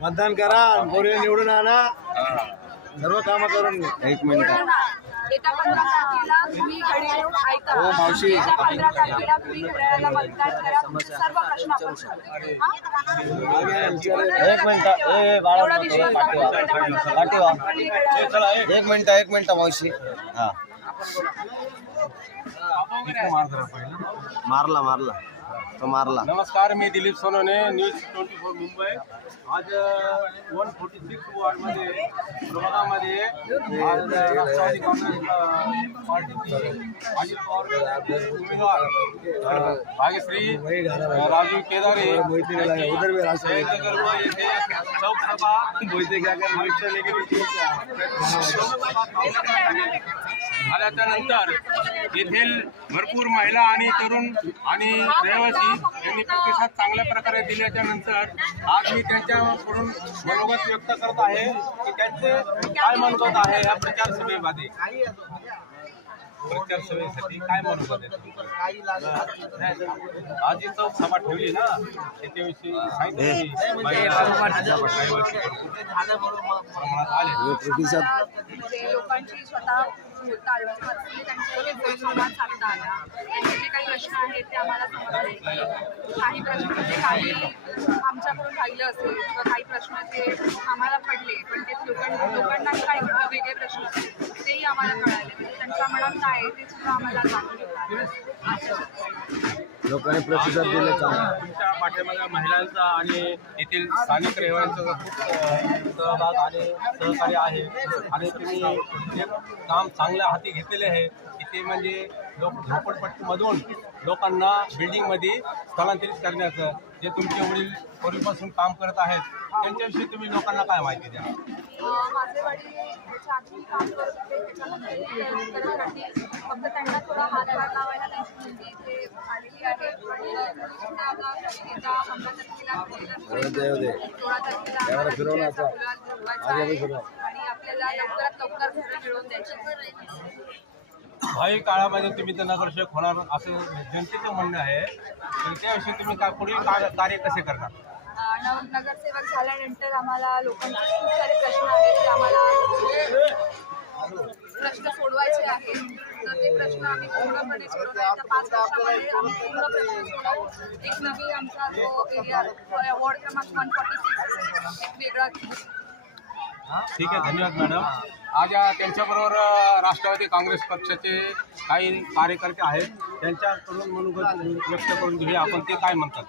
मतदान करा, गोरे निवडून आणा, सर्व काम करून घे. एक मिनिट. येत्या 15 तारखेला तुम्ही घडी येऊन ऐका. हो मावशी. येत्या 15 तारखेला तुम्ही घड्याळाला मतदान करा. तुमचे सर्व प्रश्न आपण सोडवू. एक मिनिट. एक मिनिट मावशी. हा मारला तो मारला. नमस्कार, मी दिलीप सोनवणे, न्यूज 24 मुंबई. आज 146 वॉर्डमध्ये प्रभागामध्ये आज राष्ट्रवादी काँग्रेस पार्टीचे अजित पवार उमेदवार भाग्यश्री राजू केदारे येथे चौकसभा आल्याच्यानंतर येथील भरपूर महिला आणि तरुण आणि रहिवासी यांनी प्रतिसाद चांगल्या प्रकारे दिल्याच्या नंतर आज मी त्यांच्याकडून मनोगत व्यक्त करत आहे की त्यांचे काय मनोगत आहे या प्रचार सभेमध्ये. प्रचार सभेसाठी काय मनोगत आहे? आज ही चौक सभा ठेवली ना, त्याच्याविषयी लोकांची स्वतः त्यांच्याकडे संवाद साधता आला. त्यांचे जे काही प्रश्न आहेत ते आम्हाला समजले. काही प्रश्न म्हणजे काही आमच्याकडून राहिलं असेल किंवा काही प्रश्न जे आम्हाला पडले पण ते लोकांनाही काही वेगळे प्रश्न तेही आम्हाला कळाले. त्यांच्या मनात काय आहे ते सुद्धा आम्हाला जाणून लोकांनी प्रतिसाद दिला. तुमच्या पाठीमागे महिलांचा आणि येथील स्थानिक रहिवाशांचा खूप सहभाग आणि सहकार्य आहे आणि तुम्ही एक काम चांगल्या हाती घेतलेले आहे की ते म्हणजे झोपडपट्टीमधून लोकांना बिल्डिंगमध्ये स्थलांतरित करण्याचं जे तुमचे वडील पूर्वीपासून काम करत आहेत त्यांच्याविषयी तुम्ही लोकांना काय माहिती द्या? माझे वडील त्याच्याआधी काम करत होते, त्याच्यासाठी फक्त त्यांना थोडा हातभार लावायला त्यांची मुलगी इथे आलेली आहे. आणि आपल्याला लवकरात लवकर घरं मिळवून द्यायची. भावी काळामध्ये तुम्ही तर नगरसेवक होणार असं जनतेचं म्हणणं आहे, तर त्याविषयी तुम्ही पुढील कार्य कसे करणार? नगरसेवक झाल्यानंतर आम्हाला लोकांचे खूप सारे प्रश्न आहेत ते आम्हाला प्रश्न सोडवायचे आहेत. तर ते प्रश्न आम्ही पूर्णपणे सोडवणार. त्या 5 वर्षामध्ये आम्ही पूर्ण प्रश्न सोडवू. एक नवीन आमचा जो एरिया वॉर्ड क्रमांक 146 एक वेगळा. ठीक आहे, धन्यवाद मॅडम. आज त्यांच्याबरोबर राष्ट्रवादी काँग्रेस पक्षाचे काही कार्यकर्ते आहेत, त्यांच्याकडून मनोगत व्यक्त करून घेऊया आपण. ते काय म्हणतात?